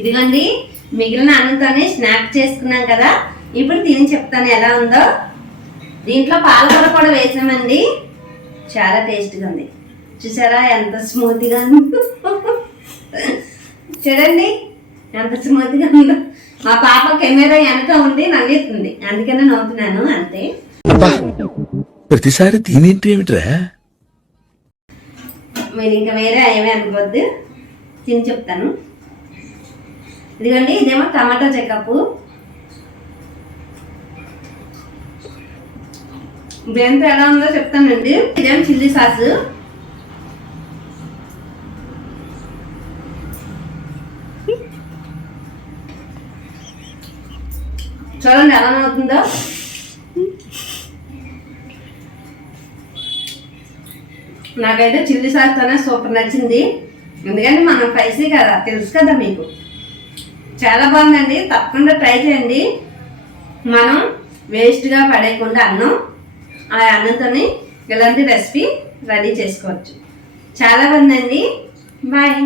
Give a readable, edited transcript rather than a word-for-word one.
ఇదిగోండి మిగిలిన అన్నంతోనే స్నాక్ చేసుకున్నాం కదా. ఇప్పుడు తిని చెప్తాను ఎలా ఉందో. దీంట్లో పాలకూర కూడా వేసామండి, చాలా టేస్ట్గా ఉంది. చూసారా ఎంత స్మూత్గా ఉందో, చూడండి ఎంత స్మూత్గా ఉందో. మా పాప కెమెరా వెనక ఉండి నవ్వుతుంది, అందుకనే నవ్వుతున్నాను అంతే. ప్రతిసారి దీనేంటి ఏమిట్రా? మీరు ఇంకా వేరే ఏమీ అనుకోవద్దు, తిని చెప్తాను. ఇదిగోండి ఇదేమో టమాటా చెక్కప్పు, దేంతో ఎలా ఉందో చెప్తానండి. ఇదేమో చిల్లీ సాసు, చూడండి ఎలా అవుతుందో. నాకైతే చిల్లీ సాస్తోనే సూపర్ నచ్చింది, ఎందుకంటే మనం స్పైసీ కదా, తెలుసు కదా మీకు. చాలా బాగుందండి, తప్పకుండా ట్రై చేయండి. మనం వేస్ట్గా పడేయకుండా అన్నం, ఆ అన్నంతోనే ఇలాంటి రెసిపీ రెడీ చేసుకోవచ్చు. చాలా బాగుందండి. బాయ్.